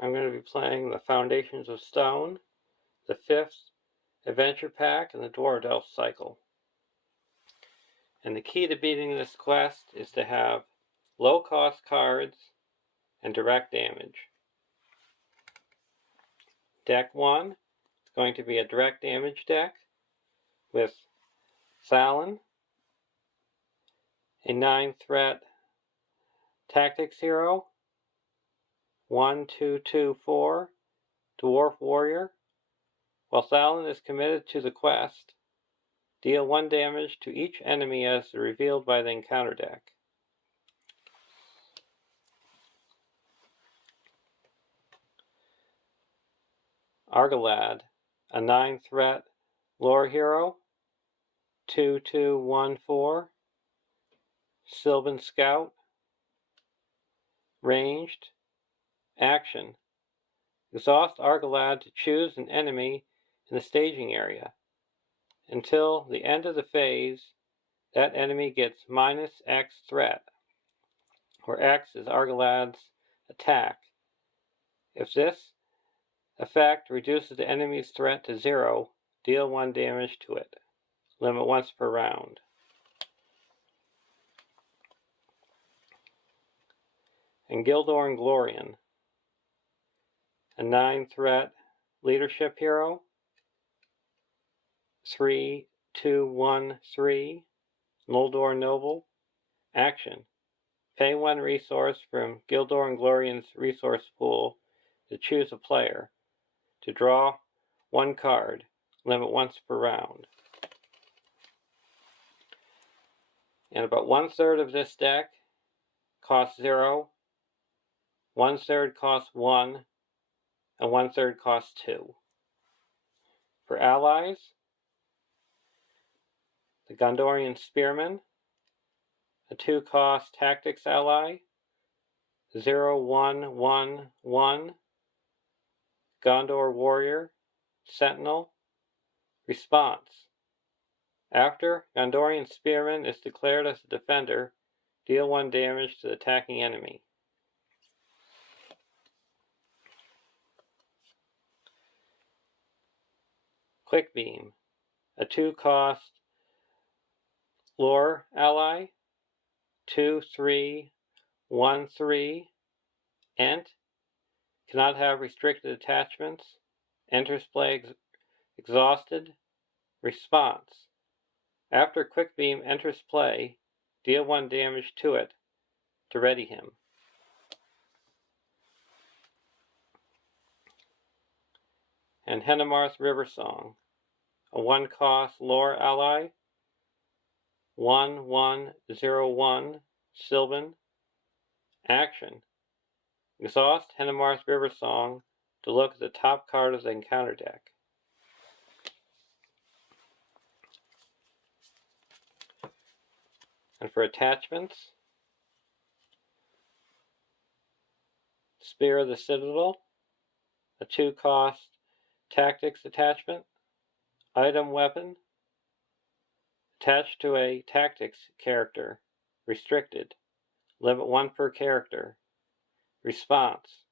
I'm going to be playing the Foundations of Stone, the 5th Adventure Pack, and the Dwarf Elf Cycle. And the key to beating this quest is to have low-cost cards and direct damage. Deck 1 is going to be a direct damage deck with Fallon, a 9-threat tactics hero, 1/2/2/4 Dwarf Warrior. While Fallon is committed to the quest, deal 1 damage to each enemy as revealed by the encounter deck. Argalad, a 9-threat lore hero, 2/2/1/4 Sylvan Scout. Ranged. Action. Exhaust Argalad to choose an enemy in the staging area. Until the end of the phase, that enemy gets -X threat, where X is Argalad's attack. If this effect reduces the enemy's threat to 0, deal 1 damage to it. Limit once per round. And Gildor Glorian, a 9-threat leadership hero, 3/2/1/3 Noldor Noble. Action. Pay 1 resource from Gildor Glorian's resource pool to choose a player. To draw 1 card. Limit once per round. And about 1/3 of this deck costs 0, 1/3 costs 1, and 1/3 costs 2. For allies, the Gondorian Spearman, a 2-cost tactics ally, 0/1/1/1 Gondor Warrior, Sentinel. Response. After Gondorian Spearman is declared as a defender, deal 1 damage to the attacking enemy. Quick Beam, a 2-cost lore ally, 2/3/1/3 Ent. Cannot have restricted attachments. Enters play exhausted. Response. After Quick Beam enters play, deal 1 damage to it to ready him. And Henemarth Riversong, a 1-cost lore ally, 1/1/0/1 Sylvan. Action. Exhaust Henemarth Riversong to look at the top card of the encounter deck. And for attachments, Spear of the Citadel, a 2-cost tactics attachment, item weapon, attached to a tactics character, restricted, limit 1 per character. Response.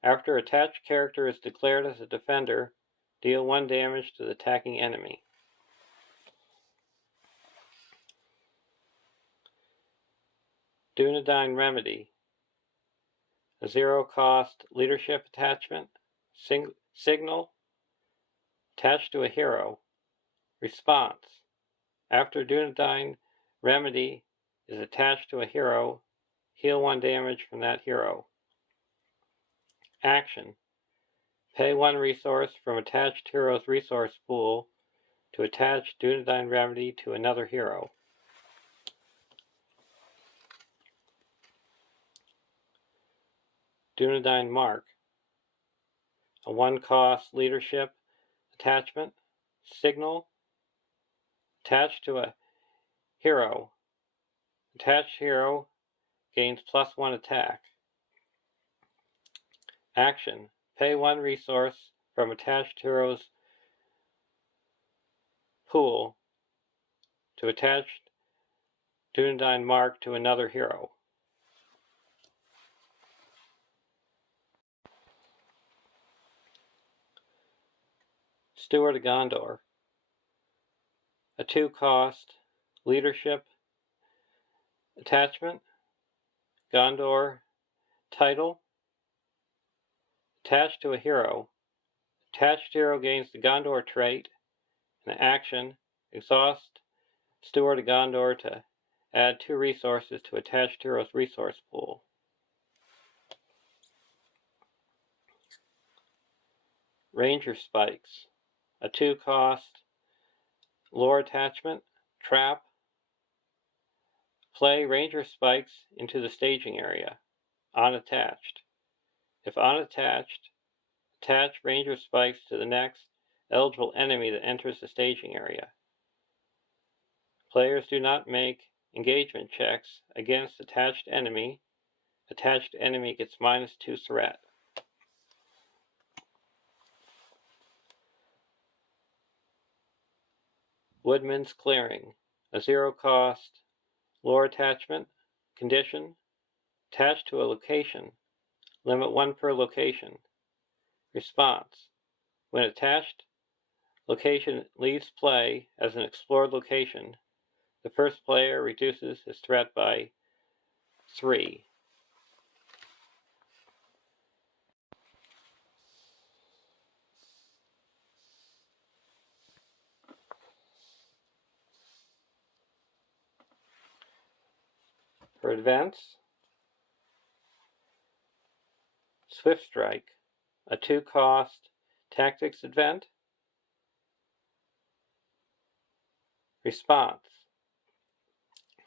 After attached character is declared as a defender, deal 1 damage to the attacking enemy. Dunedain Remedy, a 0-cost leadership attachment, signal, attached to a hero. Response. After Dunedain Remedy is attached to a hero, heal 1 damage from that hero. Action. Pay 1 resource from attached hero's resource pool to attach Dunedain Remedy to another hero. Dunedain Mark, a 1-cost leadership attachment, signal, attached to a hero. Attached hero gains +1 attack. Action. Pay 1 resource from attached hero's pool to attach Dunedain Mark to another hero. Steward of Gondor. A 2-cost leadership attachment. Gondor title. Attached to a hero. Attached hero gains the Gondor trait. An action. Exhaust Steward of Gondor to add 2 resources to attached hero's resource pool. Ranger Spikes. A 2-cost lore attachment. Trap. Play Ranger Spikes into the staging area. Unattached. If unattached, attach Ranger Spikes to the next eligible enemy that enters the staging area. Players do not make engagement checks against attached enemy. Attached enemy gets -2 threat. Woodman's Clearing. A 0-cost lore attachment. Condition. Attached to a location. Limit 1 per location. Response. When attached location leaves play as an explored location, the first player reduces his threat by 3. For events, Swift Strike, a 2-cost tactics event. Response.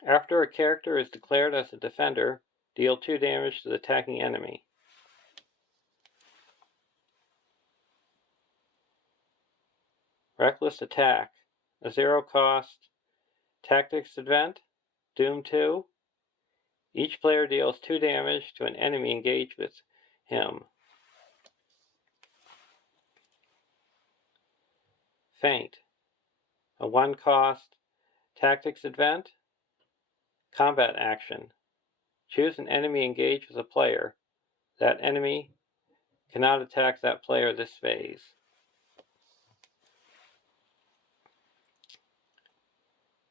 After a character is declared as a defender, deal 2 damage to the attacking enemy. Reckless Attack, a 0-cost tactics event. Doom 2. Each player deals 2 damage to an enemy engaged with him. Feint, a 1-cost tactics event. Combat action. Choose an enemy engaged with a player. That enemy cannot attack that player this phase.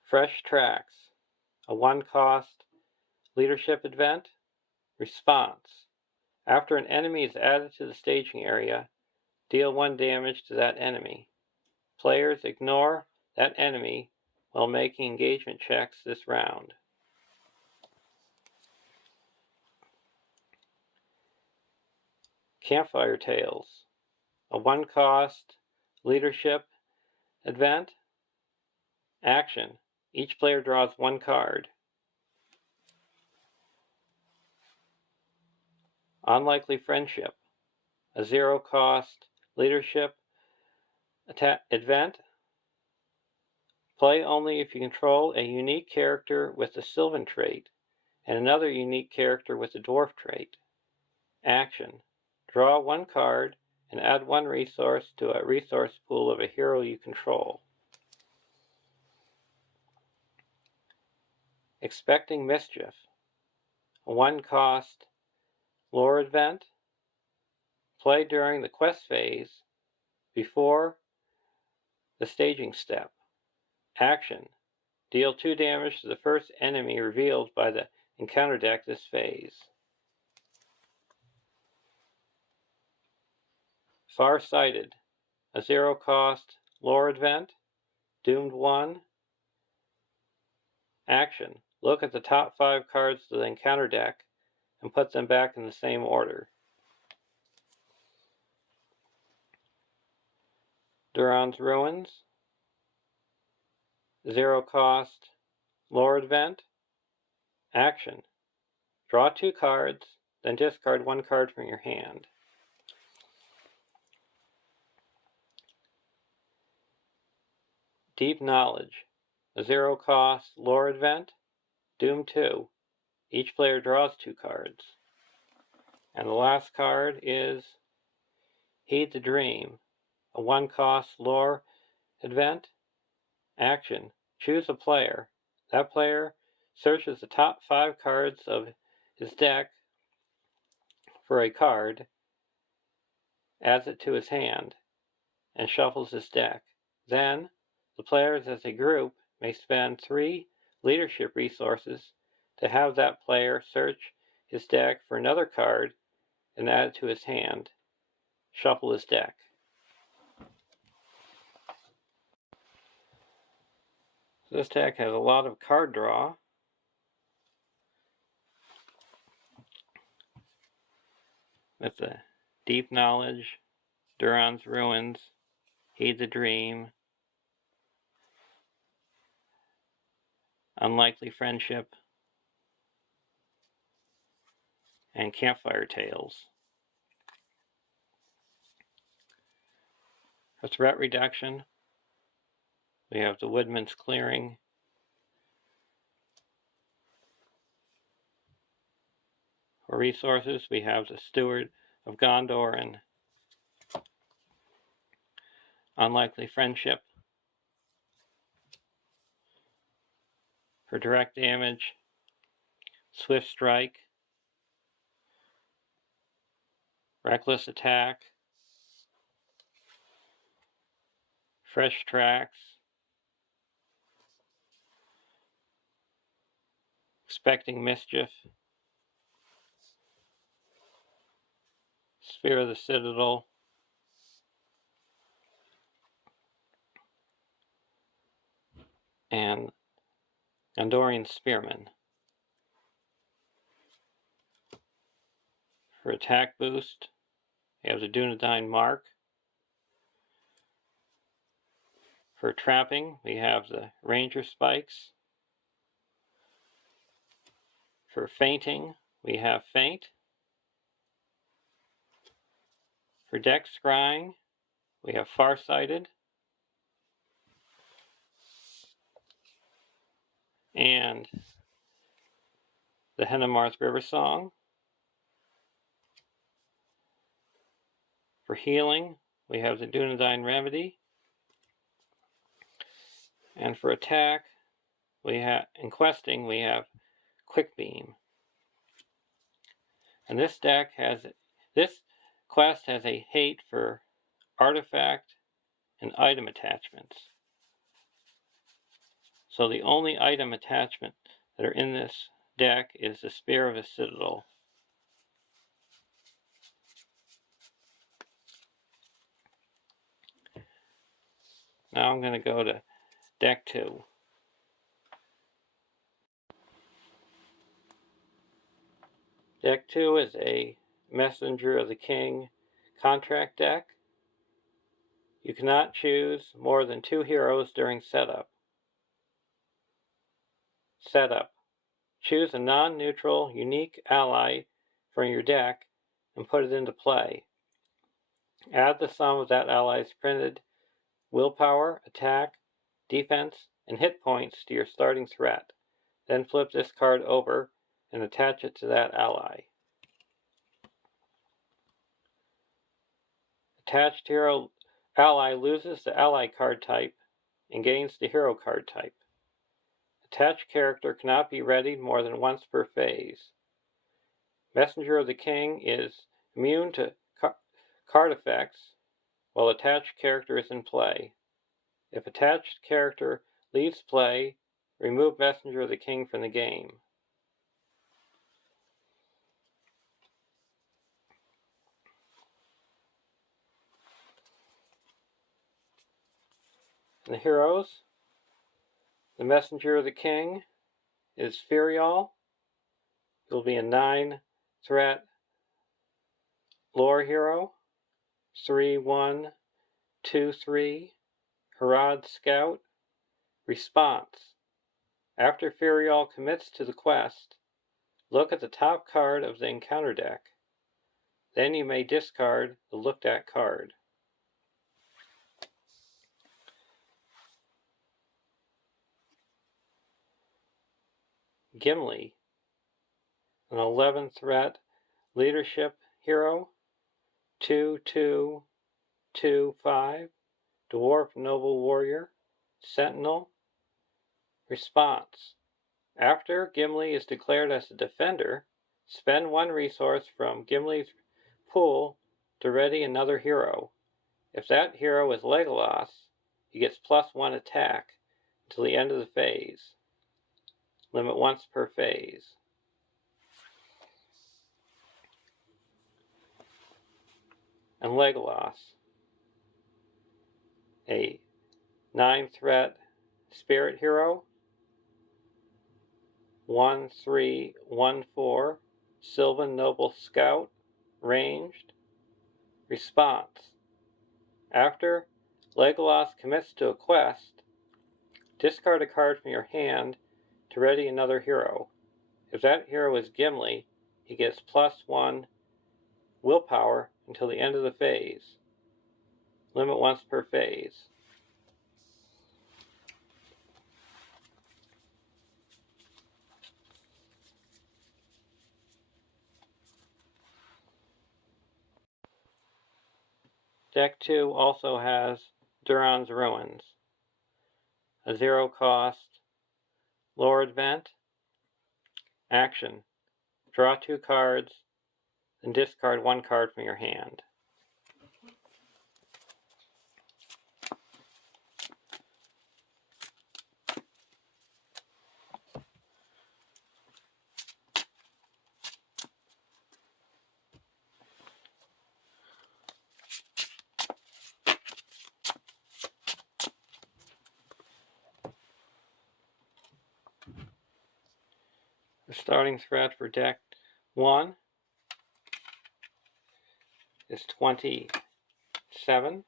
Fresh Tracks, a 1-cost leadership event. Response. After an enemy is added to the staging area, deal 1 damage to that enemy. Players ignore that enemy while making engagement checks this round. Campfire Tales, a 1-cost leadership event. Action. Each player draws 1 card. Unlikely Friendship, a 0-cost leadership event. Play only if you control a unique character with the Sylvan trait and another unique character with the Dwarf trait. Action. Draw 1 card and add 1 resource to a resource pool of a hero you control. Expecting Mischief, a 1-cost lore event. Play during the quest phase before the staging step. Action. Deal 2 damage to the first enemy revealed by the encounter deck this phase. Farsighted, a 0-cost lore event. Doomed 1. Action. Look at the top 5 cards of the encounter deck and put them back in the same order. Duran's Ruins, 0-cost lore event. Action. Draw 2 cards, then discard 1 card from your hand. Deep Knowledge, a 0-cost lore event. Doom 2. Each player draws 2 cards. And the last card is Heed the Dream, a 1-cost lore event. Action. Choose a player. That player searches the top 5 cards of his deck for a card, adds it to his hand, and shuffles his deck. Then, the players as a group may spend 3 leadership resources to have that player search his deck for another card and add it to his hand. Shuffle his deck. This deck has a lot of card draw. With the Deep Knowledge, Duran's Ruins, Heed the Dream, Unlikely Friendship, and Campfire Tales. For threat reduction, we have the Woodman's Clearing, for resources, we have the Steward of Gondor and Unlikely Friendship. For direct damage, Swift Strike, Reckless Attack, Fresh Tracks, Expecting Mischief, Sphere of the Citadel, and Gondorian Spearman. For attack boost, we have the Dunedain Mark. For trapping, we have the Ranger Spikes. For fainting, we have Faint. For deck scrying, we have Farsighted. And the Hennemarth River Song. For healing, we have the Dunedain Remedy. And for attack, in questing, we have Quick Beam. And this quest has a hate for artifact and item attachments. So the only item attachment that are in this deck is the Spear of the Citadel. Now I'm going to go to deck 2. Deck 2 is a Messenger of the King contract deck. You cannot choose more than 2 heroes during setup. Choose a non-neutral, unique ally from your deck and put it into play. Add the sum of that ally's printed willpower, attack, defense, and hit points to your starting threat. Then flip this card over and attach it to that ally. Attached hero ally loses the ally card type and gains the hero card type. Attached character cannot be readied more than once per phase. Messenger of the King is immune to card effects while attached character is in play. If attached character leaves play, remove Messenger of the King from the game. And the heroes, the Messenger of the King is Firial. He'll be a 9-threat lore hero. 3/1, 2/3, Harad Scout. Response. After Firial commits to the quest, look at the top card of the encounter deck. Then you may discard the looked at card. Gimli, an 11-threat leadership hero. 2/2, 2/5, Dwarf Noble Warrior, Sentinel. Response. After Gimli is declared as a defender, spend 1 resource from Gimli's pool to ready another hero. If that hero is Legolas, he gets +1 attack until the end of the phase. Limit once per phase. And Legolas, a 9-threat spirit hero, 1/3/1/4, Sylvan Noble Scout, ranged. Response: after Legolas commits to a quest, discard a card from your hand to ready another hero. If that hero is Gimli, he gets +1 willpower until the end of the phase. Limit once per phase. Deck 2 also has Duran's Ruins, a 0-cost lore event. Action: draw 2 cards, then discard 1 card from your hand. The starting threat for deck 1 is 27.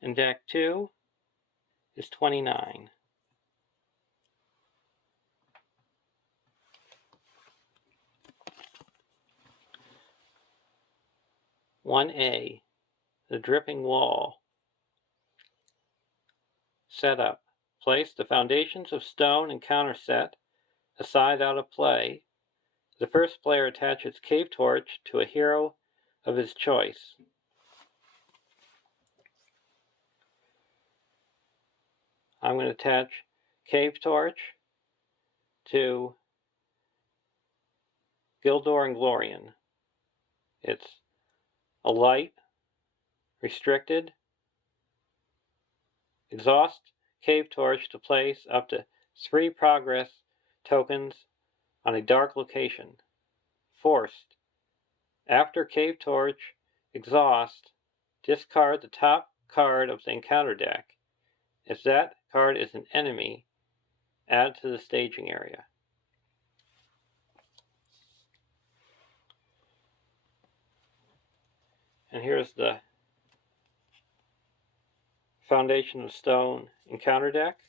And deck 2 is 29. 1A, the Dripping Wall. Setup: place the Foundations of Stone encounter set aside out of play. The first player attaches Cave Torch to a hero of his choice. I'm going to attach Cave Torch to Gildor and Glorian. It's a light, restricted. Exhaust Cave Torch to place up to 3 progress tokens on a dark location. Forced: after Cave Torch exhaust, discard the top card of the encounter deck. If that card is an enemy, add to the staging area. And here's the Foundation of Stone encounter deck.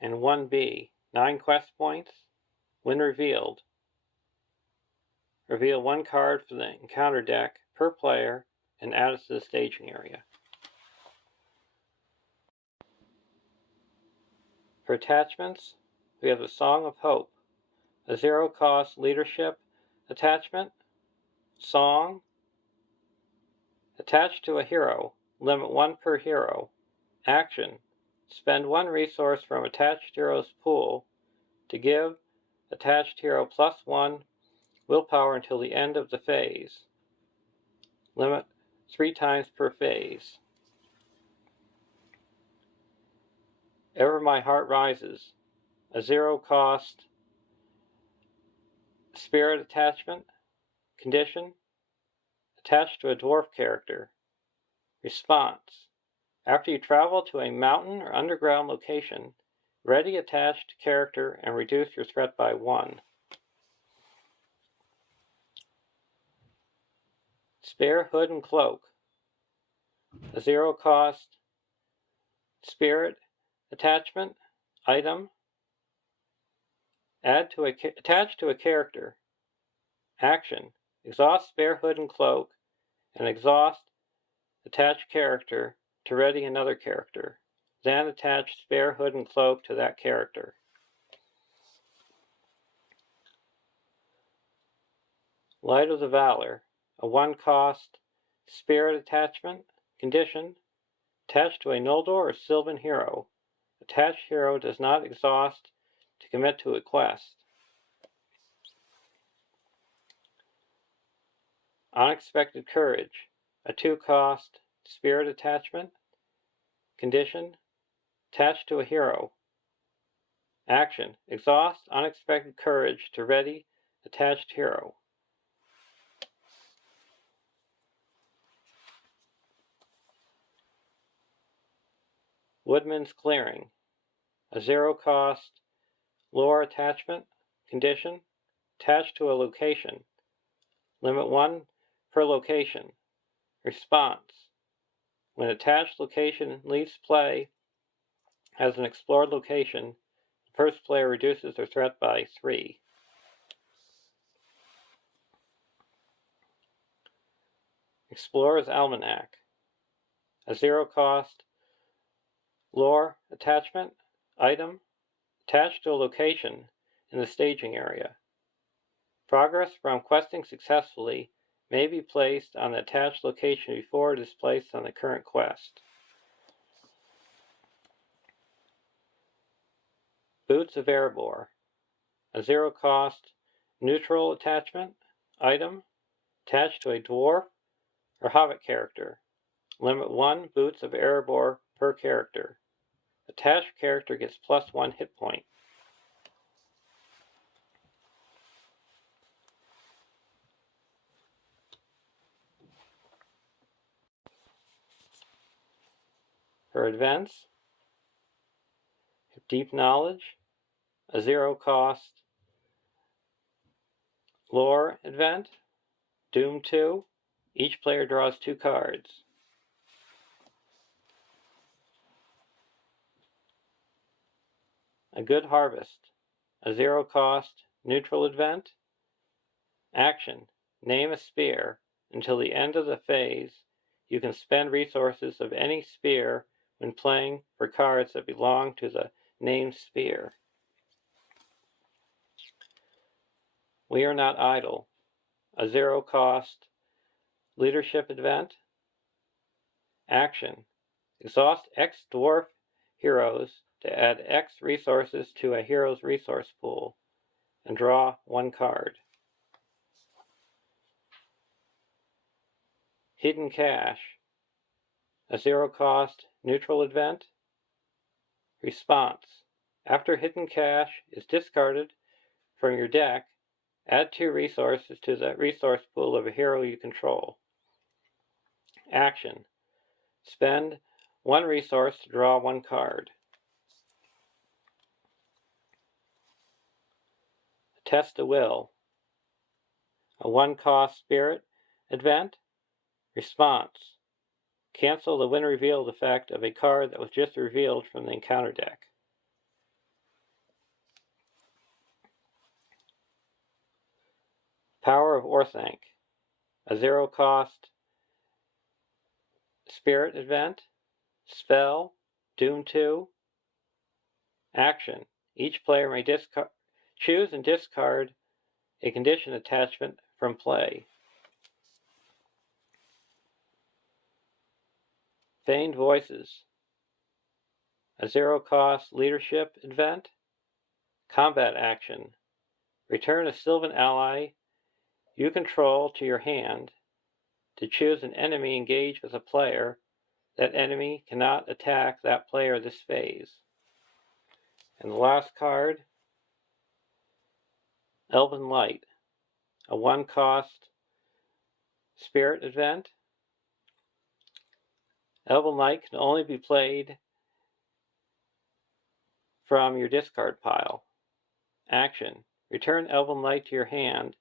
And 1B, 9 quest points. When revealed, reveal 1 card from the encounter deck per player and add it to the staging area. For attachments, we have the Song of Hope, a 0-cost leadership attachment. Song: attached to a hero, limit 1 per hero. Action: spend 1 resource from attached hero's pool to give attached hero +1 willpower until the end of the phase. Limit 3 times per phase. Ever My Heart Rises, a 0-cost spirit attachment. Condition: attached to a dwarf character. Response: after you travel to a mountain or underground location, ready attached character and reduce your threat by 1. Spare Hood and Cloak, a 0-cost spirit attachment item. Attached to a character. Action: exhaust Spare Hood and Cloak and exhaust attached character to ready another character. Then attach Spare Hood and Cloak to that character. Light of the Valor, a 1-cost spirit attachment condition attached to a Noldor or Sylvan hero. Attached hero does not exhaust to commit to a quest. Unexpected Courage, a 2-cost spirit attachment condition attached to a hero. Action: exhaust Unexpected Courage to ready attached hero. Woodman's Clearing, a 0-cost lore attachment condition attached to a location. Limit 1 per location. Response: when attached location leaves play as an explored location, the first player reduces their threat by 3. Explorer's Almanac, a 0-cost lore attachment item attached to a location in the staging area. Progress from questing successfully may be placed on the attached location before it is placed on the current quest. Boots of Erebor, a 0-cost neutral attachment item attached to a dwarf or hobbit character. Limit 1 Boots of Erebor per character. Attached character gets +1 hit point. For events, Deep Knowledge, a 0-cost lore event. Doom 2, each player draws 2 cards. A Good Harvest, a 0-cost neutral event. Action: name a spear. Until the end of the phase, you can spend resources of any spear when playing for cards that belong to the named spear. We Are Not Idle, a 0-cost leadership event. Action: exhaust X dwarf heroes to add X resources to a hero's resource pool and draw 1 card. Hidden Cache, a 0-cost neutral event. Response: after Hidden Cache is discarded from your deck, add 2 resources to the resource pool of a hero you control. Action: spend 1 resource to draw 1 card. Test a Will, a 1-cost spirit event. Response: cancel the when revealed effect of a card that was just revealed from the encounter deck. Power of Orthanc, a 0-cost spirit event. Spell, Doom 2. Action: each player may choose and discard a condition attachment from play. Feigned Voices, a 0-cost leadership event. Combat action: return a Sylvan ally you control to your hand to choose an enemy engaged with a player. That enemy cannot attack that player this phase. And the last card, Elven Light, a 1-cost spirit event. Elven Light can only be played from your discard pile. Action: return Elven Light to your hand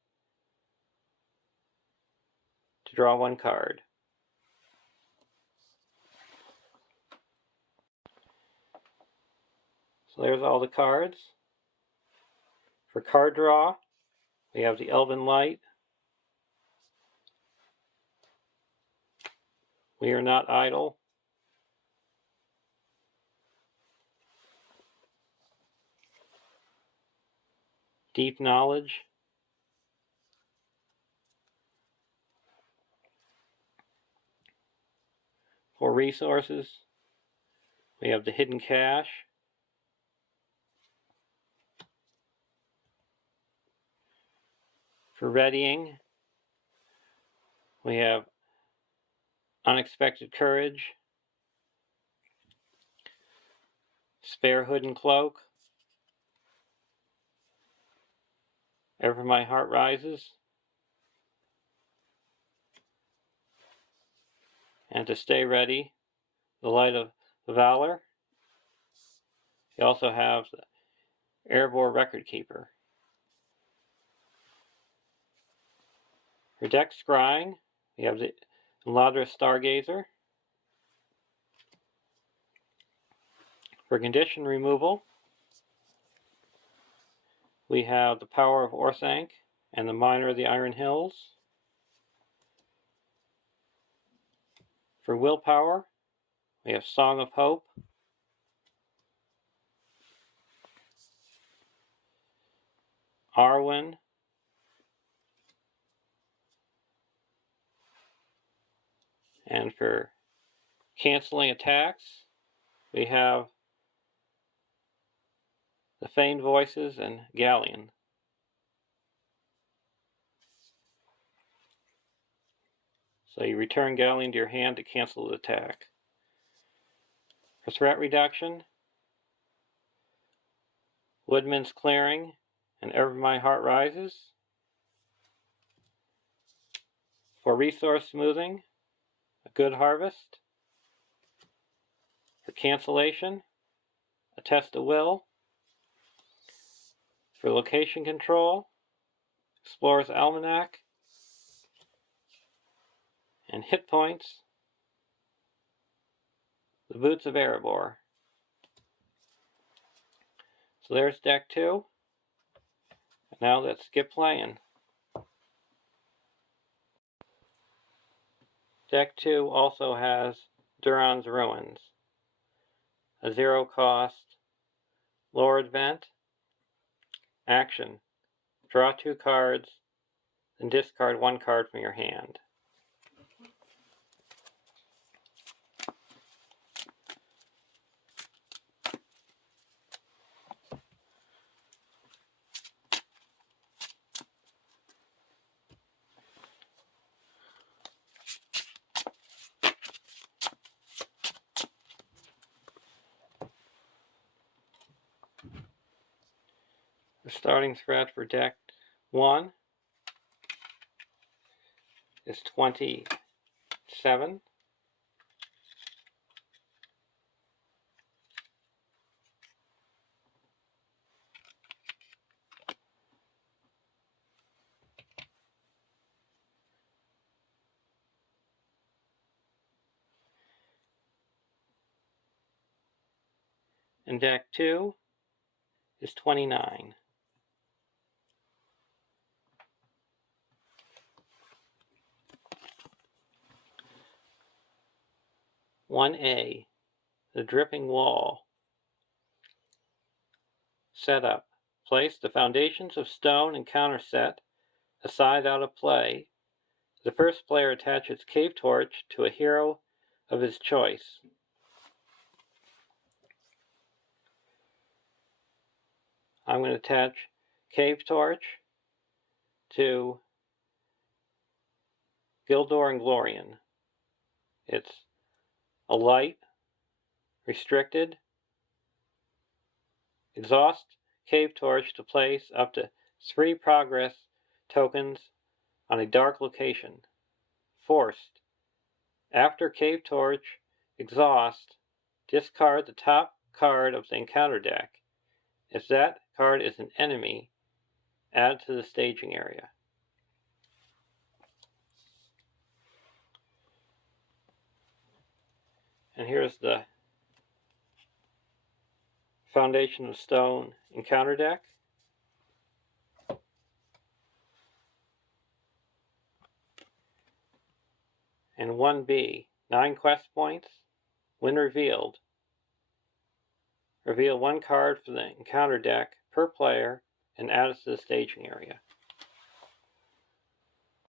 to draw 1 card. So there's all the cards. For card draw, we have the Elven Light, We Are Not Idle, Deep Knowledge, resources, we have the hidden cache. For readying, we have unexpected courage, spare hood and cloak, ever my heart rises, and to stay ready, the light of valor. You also have the airborne record keeper. For deck scrying, we have the LOTR stargazer. For condition removal, we have the power of Orthanc and the miner of the Iron Hills. For willpower, we have Song of Hope, Arwen, and for canceling attacks, we have the Feigned Voices and Galleon. So you return Galleon to your hand to cancel the attack. For threat reduction, Woodman's Clearing and Ever My Heart Rises. For resource smoothing, A Good Harvest. For cancellation, A Test of Will. For location control, Explorer's Almanac. And hit points, the Boots of Erebor. So there's deck 2. Now let's get playing. Deck 2 also has Duran's Ruins, a 0-cost lore event. Action: draw 2 cards, then discard 1 card from your hand. The starting threat for deck 1 is 27. And deck 2 is 29. One A, the Dripping Wall. Setup: place the foundations of stone and counter set aside out of play. The first player attaches Cave Torch to a hero of his choice. I'm going to attach Cave Torch to Gildor and Glorian. It's a light, restricted. Exhaust Cave Torch to place up to 3 progress tokens on a dark location. Forced: after Cave Torch exhaust, discard the top card of the encounter deck. If that card is an enemy, add it to the staging area. And here's the Foundation of Stone encounter deck. And 1B, 9 quest points. When revealed, reveal 1 card from the encounter deck per player and add it to the staging area.